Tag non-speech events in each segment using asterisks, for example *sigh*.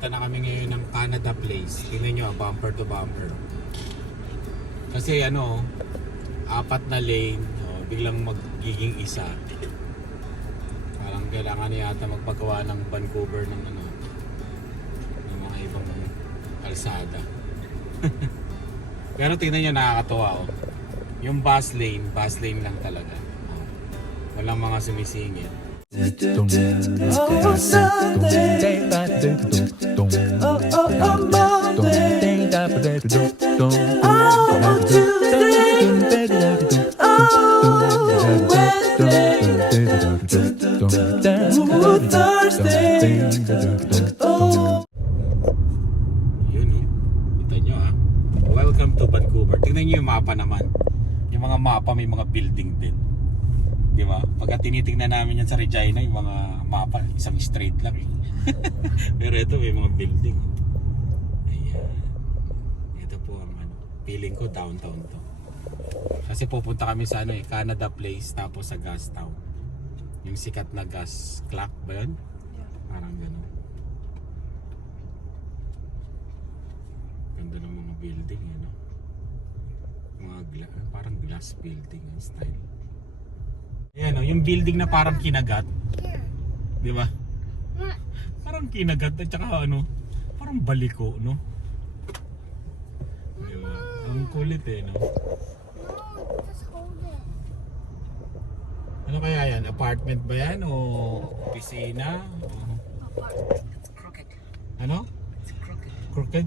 Punta na kami ngayon ng Canada Place. Tingnan nyo, bumper to bumper. Kasi ano, apat na lane, oh, biglang magiging isa. Parang kailangan na yata magpagawa ng Vancouver ng ano, ng mga ibang kalsada. *laughs* Pero tingnan nyo, nakakatuwa oh. Yung bus lane, bus lane lang talaga. Oh. Walang mga sumisingit. Oh, Sunday. Oh, oh, oh, Monday. Oh, Tuesday. Oh, Wednesday. Ooh, Thursday. Oh. Yun oh. Kita nyo ah. Welcome to Vancouver. Tingnan nyo yung mapa naman. Yung mga mapa may mga building din. Di ba? Pagka tinitingnan namin yan sa Regina, yung mga mapa, isang straight lang eh. *laughs* Pero ito may mga building. Ayan. Ito po ang ano. Feeling ko downtown to. Kasi pupunta kami sa ano eh, Canada Place tapos sa gas town. Yung sikat na gas clock ba yun? Parang gano'n. Ganda ng mga building, eh, no? Mga gla- parang glass building ang style. Ayan, no? yung building na parang kinagat. Di ba? Parang kinagat at saka ano, parang baliko, no? Di ba? Ang kulit eh, no? Ano kaya yan? Apartment ba yan? O opisina? O... Ano? Crooked.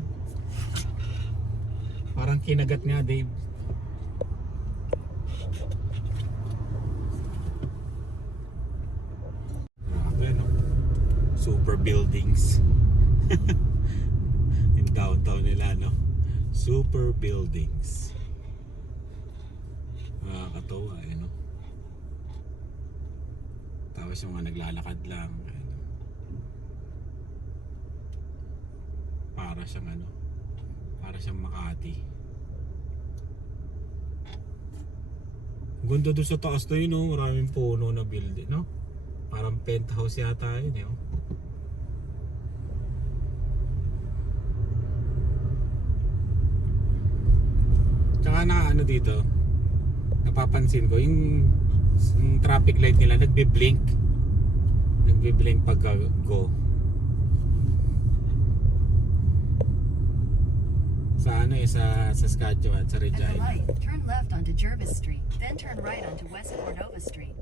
Parang kinagat nga, Dave. Grabe, no? Super buildings. *laughs* In downtown nila, no? Super buildings. Nakakatawa, eh, no? Tapos yung mga naglalakad lang. ano. Para siyang ano, para siyang Makati. Ganda doon sa taas na yun, no? maraming puno na building, no? Parang penthouse yata yun, eh. oh. Tsaka na ano dito, napapansin ko, yung, yung traffic light nila nagbe-blink. Nagbe-blink pag go. Sa ano eh, sa Saskatchewan, sa Regina. light, turn left onto Jervis Street, then turn right onto West Cordova Street.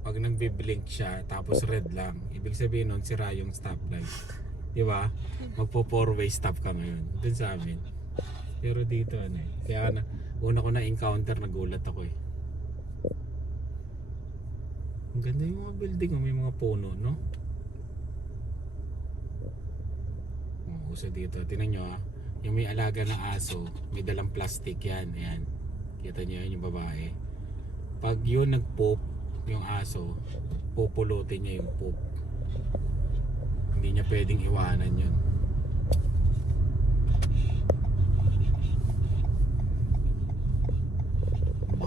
pag nagbe-blink siya tapos red lang, ibig sabihin nun sira yung stoplight. Di ba? Magpo four way stop ka ngayon. Dun sa amin. Pero dito ano eh. Kaya na, una ko na encounter nagulat ako eh. Ang ganda yung mga building, oh, may mga puno, no? Oh, uso dito. Tingnan nyo ah. Yung may alaga na aso, may dalang plastic yan. Ayan. Kita nyo yun yung babae. Pag yun nag-poop, yung aso, pupulutin niya yung poop. Hindi niya pwedeng iwanan yun.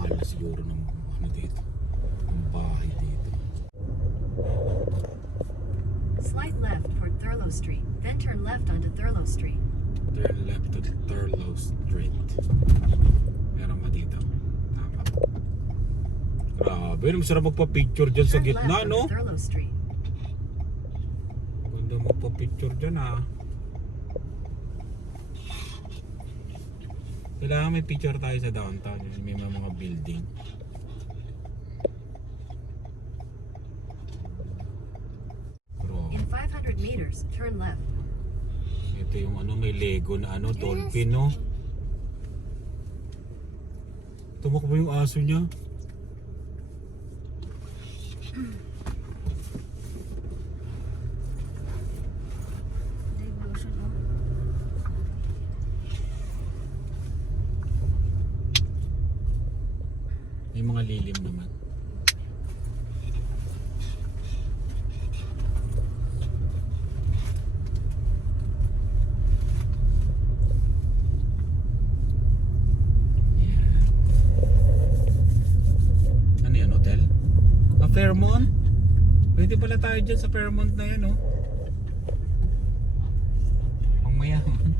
Na siguro ng ano dito. Ang bahay dito. Slide left toward Thurlow Street, then turn left onto Thurlow Street. Turn left to Thurlow Street. Meron ba dito? Tama. Grabe, masarap magpa-picture dyan sa gitna, no? Ganda magpa-picture dyan, ah. Kailangan may picture tayo sa downtown. May mga, mga building. In 500 meters, turn left. ito yung ano, may Lego na ano, dolphin, no? Tumakbo yung aso niya. *clears throat* May mga lilim naman. Ano hotel? A Fairmont? Pwede pala tayo dyan sa Fairmont na yan, oh.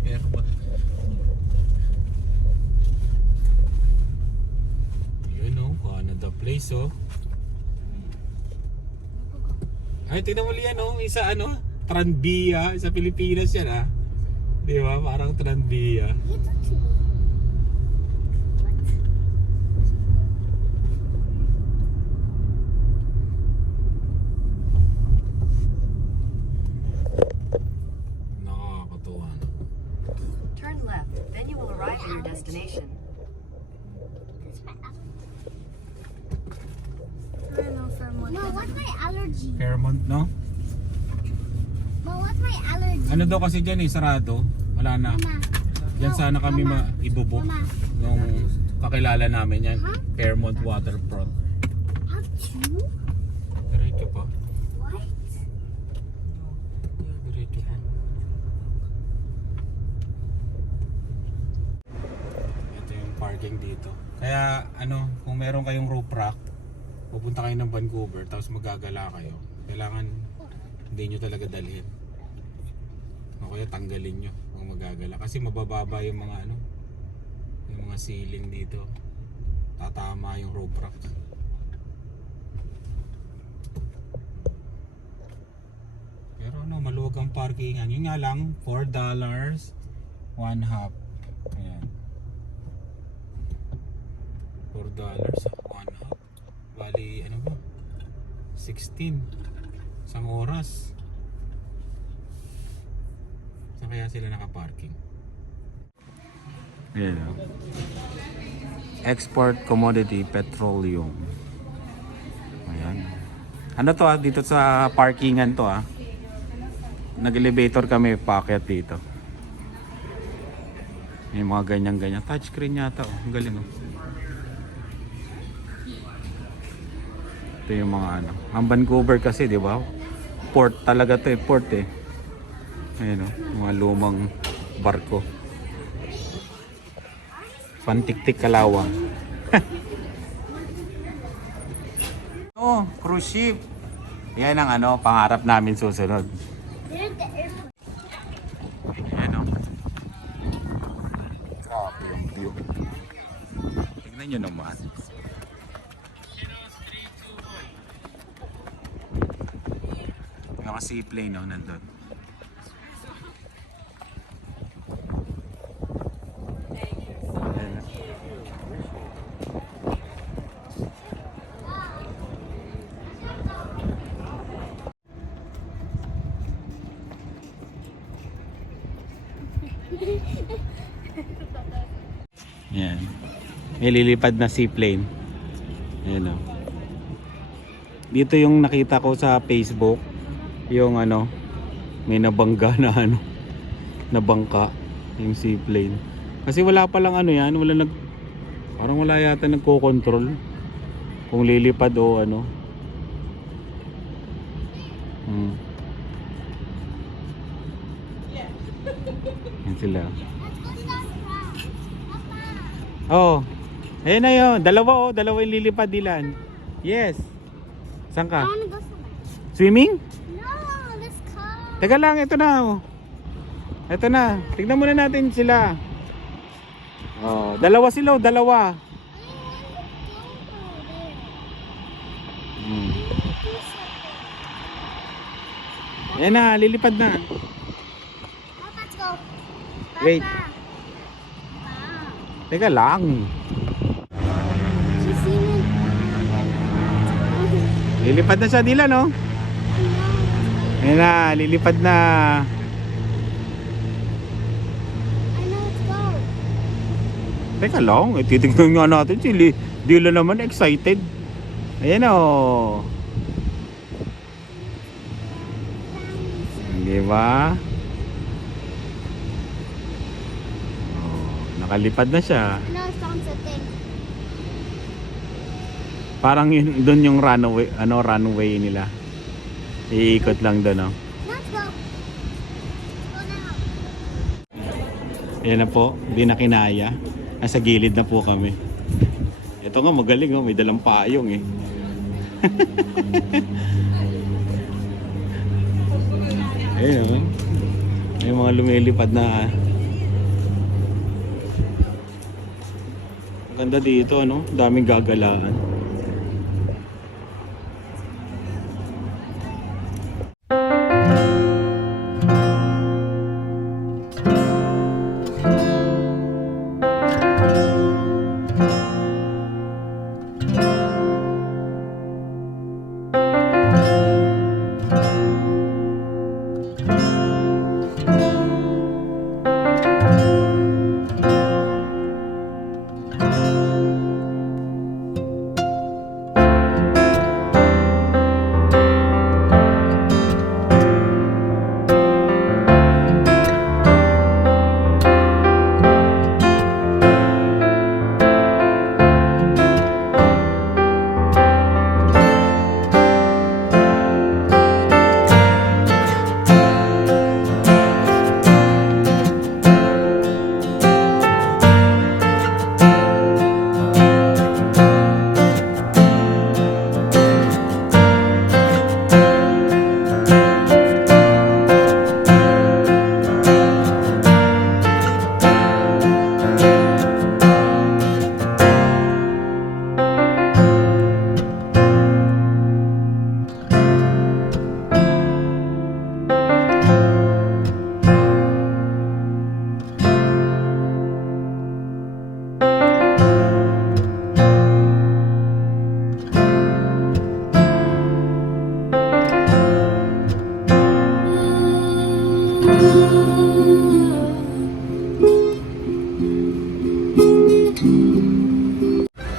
Fairmont. Yun oh, Place oh. Ay, tingnan mo yan oh, isa ano, Tranvia sa Pilipinas yan ah. Di ba? Parang Tranvia. You talk to me. What? Nakakatuwa no? Turn left, then you will arrive at your destination. No, what's my allergy? Fairmont, no? No, what's my allergy? Ano daw kasi dyan eh, sarado. Wala na. Yan sana kami maibubok. Nung kakilala namin yan. Fairmont Waterfront. Diretso pa. Diretso pa. Ito yung parking dito. Kaya ano, kung meron kayong roof rack, pupunta kayo ng Vancouver, tapos magagala kayo. Kailangan hindi nyo talaga dalhin. O kaya tanggalin nyo kung magagala. Kasi mabababa yung mga ano, yung mga ceiling dito. Tatama yung roof rack. Pero ano, maluwag ang parkingan. Yun nga lang, $4 one half. Ayan. $4 sa one half. Bali, ano ba? 16. Isang oras. Saan kaya sila nakaparking? Ayan o. Export Commodity Petroleum. Ayan. Ano to ah, dito sa parkingan to ah. Nag-elevator kami paakyat dito. May mga ganyan-ganyan. Touchscreen yata oh. Ang galing oh. Ito yung mga ano. Ang Vancouver kasi, di ba? Port talaga to eh. Port eh. Ayan oh. Mga lumang barko. Pantiktik kalawang. *laughs* oh, cruise ship. Yan ang ano, pangarap namin susunod. Ayan o. Grabe yung view. Tignan nyo naman. Yung mga seaplane no, nandun. Ayan. Yan. May lilipad na seaplane. Ayan o. Dito yung nakita ko sa Facebook. Yung ano, may nabangga na ano, nabangka yung seaplane. Kasi wala pa lang ano yan, wala nag, parang wala yata nagko-control kung lilipad o ano. Hmm. Yan sila. Oh. Ayun na yun. Dalawa oh. Dalawa yung lilipad dilan. Yes. Saan I ka? wanna go somewhere. Swimming? No, this car. Teka lang. Ito na oh. Ito na. Tignan muna natin sila. Oh, dalawa sila oh. Dalawa. Hmm. Ayan na. Lilipad na. let's go. Wait. Papa. Wow. Teka lang. Lilipad na siya dilan oh. Ayan na. Lilipad na. Teka lang, eh, titignan nga natin si Li- Dila naman excited. Ayan o. Di ba? Oh, nakalipad na siya. I know, it sounds a thing. Parang yun, doon yung runway, ano, runway nila. Iikot lang doon, oh. Ayan na po, hindi na kinaya. Nasa gilid na po kami. Ito nga magaling oh. may dalang payong eh. *laughs* Ayun oh. May mga lumilipad na. Ah. Ang ganda dito ano, daming gagalaan.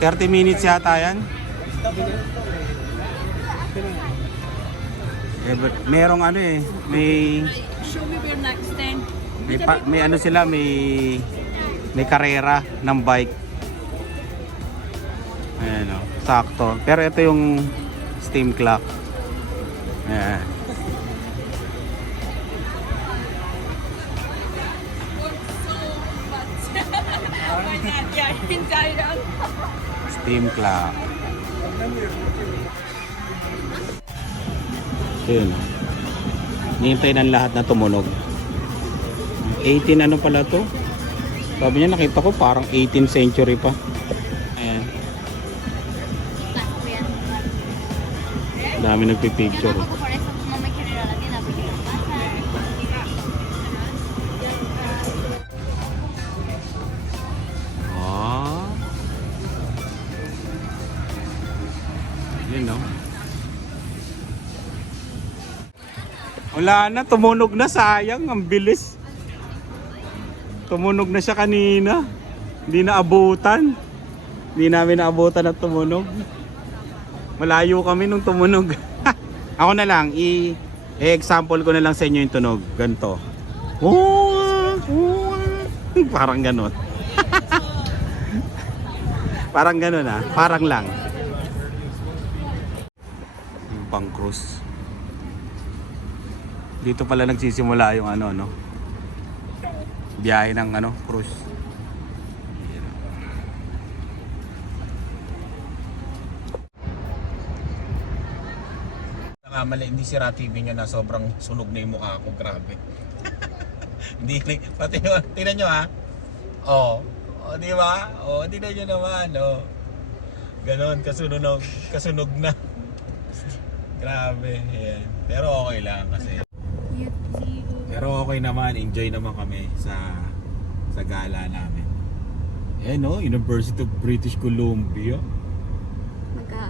Thirty minutes yata yan. Eh, but merong ano eh, may Show me where next may, pa, may ano sila, may may karera ng bike. Ayan o, sakto. Pero ito yung steam clock. Ayan. My *laughs* dad, yeah, *laughs* he died *laughs* on. Steam clock. Yun. Nihintay ng lahat na tumunog. 18 ano pala to? Sabi niya nakita ko parang 18th century pa. Ayan. Dami nagpipicture. Yun no. Wala na, tumunog na sayang, ang bilis. Tumunog na siya kanina. Hindi na abutan. Hindi namin naabutan at tumunog. Malayo kami nung tumunog. *laughs* Ako na lang, i-example ko na lang sa inyo yung tunog. Ganto. *laughs* Parang ganon. *laughs* Parang ganun ah. Parang lang. Cruise. Dito pala nagsisimula yung ano no. Biyahe ng ano, cruise. Nakamali, hindi si TV nyo na sobrang sunog na yung mukha ko. Grabe. *laughs* hindi, pati, tingnan nyo ah. Oh, oh di ba? Oh, tingnan nyo naman, oh. Ganon, kasunog, kasunog na. Grabe, yan. Pero okay lang kasi. Pero okay naman, enjoy naman kami sa sa gala namin. Eh no, University of British Columbia.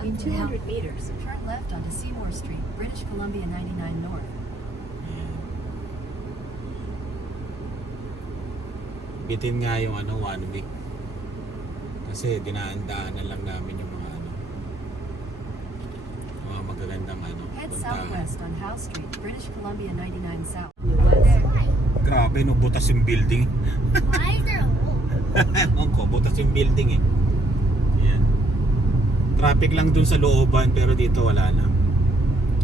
In 200 meters, turn left onto Seymour Street, British Columbia 99 North. Ayan. Bitin nga yung ano, one week. Kasi dinaan-daanan lang namin yung magagandang ano, Head southwest on Howe Street, British Columbia 99 South. Grabe, no, butas yung building. Why is there a hole? *laughs* Ewan ko, butas yung building eh. Ayan. Traffic lang dun sa looban, pero dito wala na.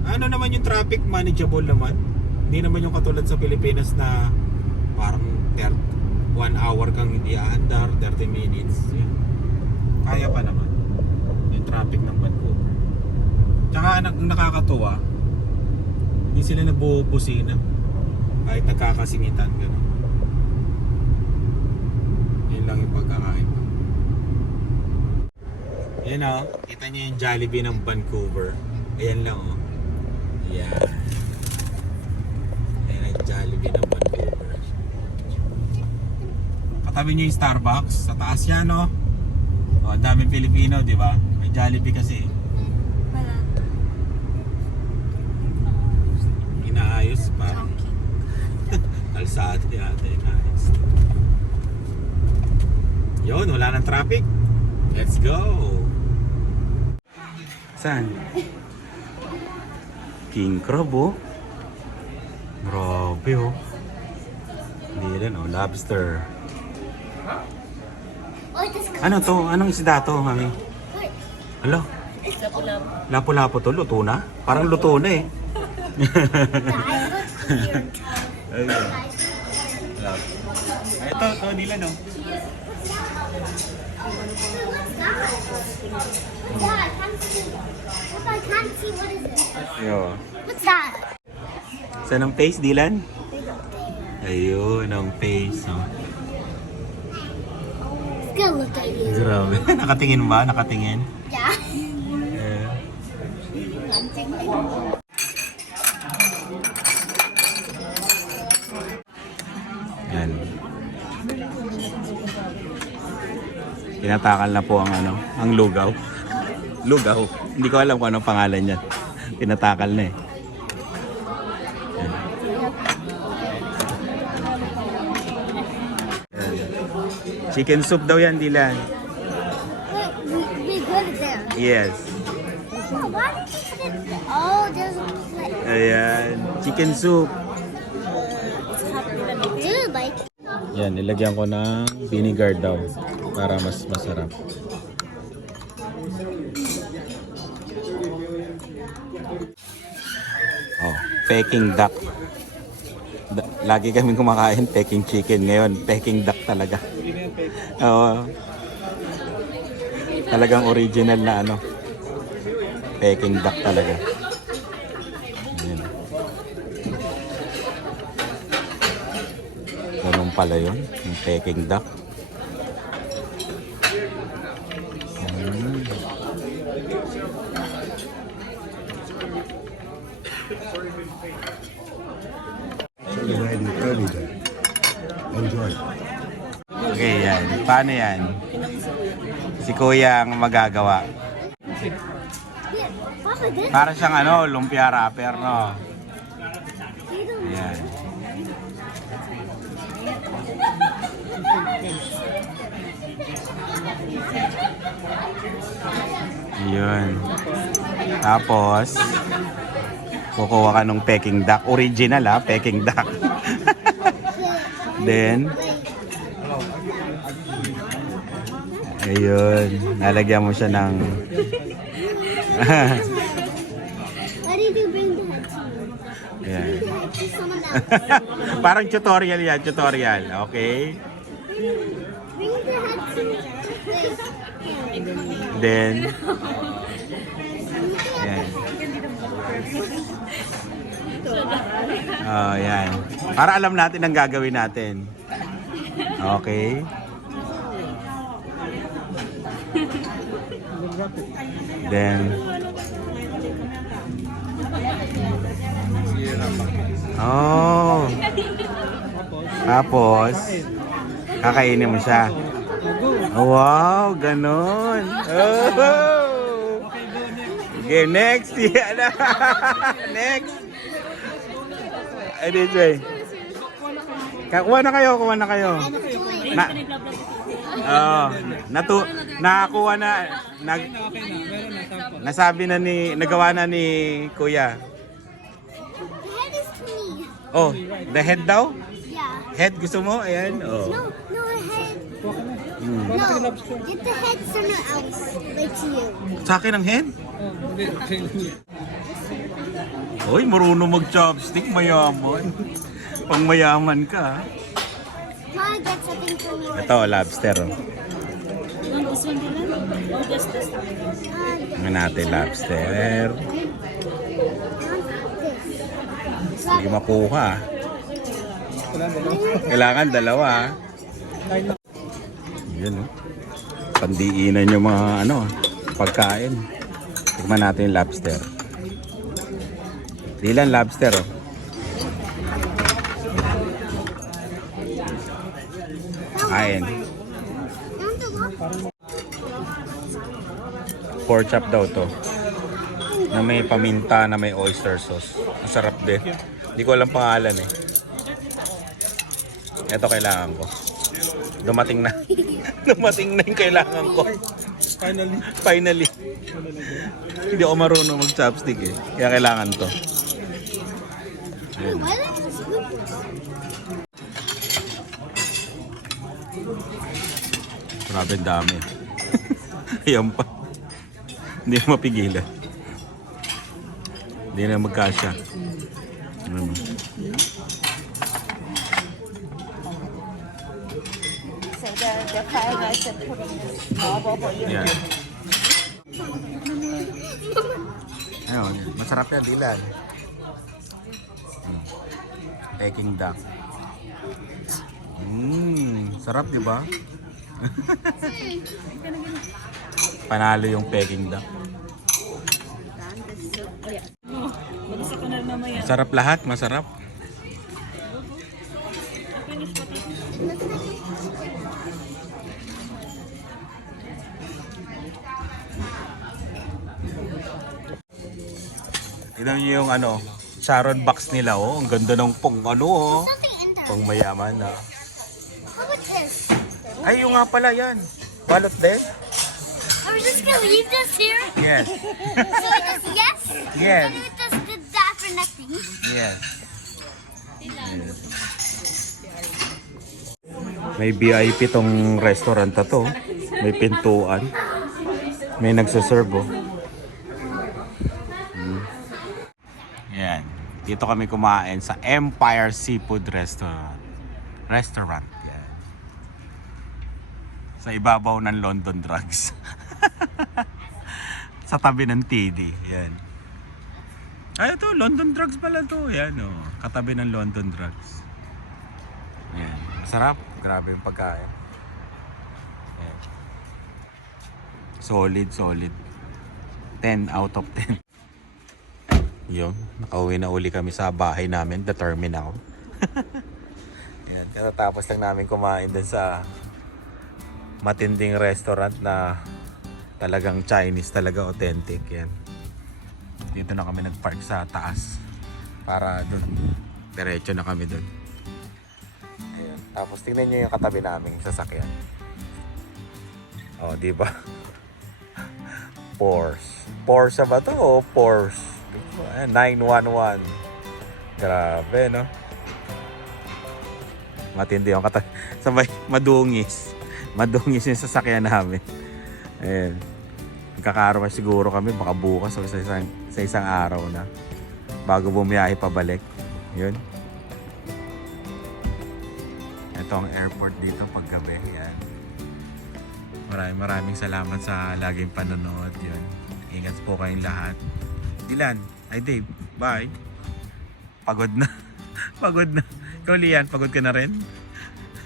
Ano naman yung traffic, manageable naman. Hindi naman yung katulad sa Pilipinas na parang 1 hour kang hindi aandar, 30 minutes. Yan. Kaya pa naman. Yung traffic ng Vancouver. Tsaka ang nakakatuwa, hindi sila nagbubusina. Kahit nagkakasingitan, gano'n. Yun lang yung pagkakaiba. Yun o, kita niyo yung Jollibee ng Vancouver. Ayan lang o. Ayan. Ayan ang Jollibee ng Vancouver. Katabi niyo yung Starbucks. Sa taas yan o. O, ang daming Pilipino, di ba? May Jollibee kasi. Wala. Inaayos parang alsate yata inaayos. Yun, wala nang traffic. Let's go! Saan? King crab oh. Grabe oh. Hindi rin oh, lobster. Ano to? Anong isda to, mami? Alo? Lapo-lapo to, luto na? Parang luto na eh. *laughs* Ay, Ito, ito, nila no. Dad, I can't see. If I can't see, what is it? Yo. What's that? Saan ang face, Dylan? Ayun, ang face. Oh. It's gonna look at you. Grabe. *laughs* Nakatingin ba? Nakatingin? Yeah. Eh. Yan. Tinatakal na po ang ano, ang lugaw. Lugaw. Hindi ko alam kung anong pangalan niyan. Tinatakal na eh. Chicken soup daw yan, there. Yes. Oh, there's Ayan. Chicken soup. Yan, nilagyan ko ng vinegar daw para mas masarap. Oh, Peking duck. Da- lagi kaming kumakain Peking chicken. Ngayon, Peking duck talaga. Oo. Talagang original na ano. Peking duck talaga. Ayan. Ganun pala yun, yung Peking duck. Mm. ready early then. Enjoy. Okay, yan. Paano yan? Si Kuya ang magagawa. Para siyang ano, lumpia wrapper, no? Ayan. Yun. Tapos, kukuha ka ng Peking duck. Original ha, Peking duck. *laughs* Then, ayun, nalagyan mo siya ng *laughs* Why did you bring the head to. *laughs* Parang tutorial yan, tutorial. Okay? Bring the head to this. Then, yan. Oh, yan. Para alam natin ang gagawin natin. Okay? Then, Oh. Tapos, kakainin mo siya. Wow, ganon. Oh. Okay, next. Na. *laughs* next. Ay, this way. Kuha na kayo, kuha na kayo. Na, oh, natu, nakakuha na, nag, nasabi na ni, nagawa na ni Kuya. The head is to me. Oh, the head daw? Yeah. Head gusto mo? Ayan, oh. No, no head. Hmm. No, get the head somewhere else. Like to you. Sa akin ang head? Uy, marunong mag-chopstick, mayaman. Pang mayaman ka. Ma, Ito, lobster. Oh. Tingnan natin, lobster. Hindi makuha. Kailangan dalawa. Yan, oh. Pandiinan yung mga ano. pagkain. Tignan natin yung lobster. Dilan lobster oh. Kain. Pork chop daw to. Na may paminta, na may oyster sauce. Ang sarap din. Hindi ko alam pangalan eh. Ito kailangan ko. Dumating na. *laughs* Dumating na yung kailangan ko. Finally. Finally. Hindi ako marunong mag-chopstick eh. Kaya kailangan to. Why like this spoon? Grabe dami. *laughs* Ayan pa. Hindi na mapigilan. Hindi na magkasya. Ano? So the, the for you. Yan. Ayun, masarap yan, Dilan. Mm. Peking duck. Mmm, sarap di ba? Panalo yung Peking duck. Masarap lahat, masarap. Tignan niyo yung ano, Sharon box nila oh. Ang ganda ng pong ano oh. Pang mayaman na. Ay, yung nga pala yan. Balot din? Are we just gonna leave this here? Yes. So it does yes? Yes. And it just did that for nothing. Yes. May VIP tong restaurant na to. May pintuan. May nagsaserve oh. Hmm. Yan. Dito kami kumain sa Empire Seafood Restaurant. Restaurant. Sa ibabaw ng London Drugs. *laughs* sa tabi ng TD. Yan. Ay, ito, London Drugs pala to. Yan, oh. Katabi ng London Drugs. Yan. Masarap. Grabe yung pagkain. Yan. Solid, solid. 10 out of 10. Yun. Nakauwi na uli kami sa bahay namin, the terminal. *laughs* Yan. Katatapos lang namin kumain dun sa matinding restaurant na talagang Chinese, talaga authentic. Yan. Dito na kami nag-park sa taas para doon diretso na kami doon ayun tapos tingnan nyo yung katabi naming sasakyan. Oh di ba? *laughs* Porsche. Porsche ba to o Porsche? Ayan, 911 grabe no? Matindi yung katabi. *laughs* Sabay madungis madungis yung sasakyan namin ayun Magkakaroon siguro kami baka bukas o sa isang, sa isang araw na bago bumiyahe pabalik. Yun. Ito ang airport dito pag gabi. Yan. Maraming maraming salamat sa laging panonood. Yun. Ingat po kayong lahat. Dilan. Ay Dave. Bye. Pagod na. *laughs* pagod na. Ikaw Lian, pagod ka na rin?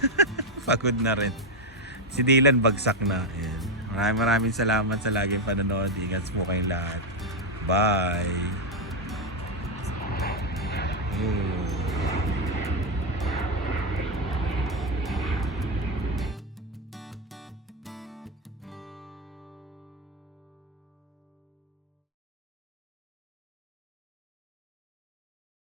*laughs* pagod na rin. Si Dylan bagsak na. Ayan. Maraming maraming salamat sa laging panonood. Ingat po kayong lahat. Bye! Ooh.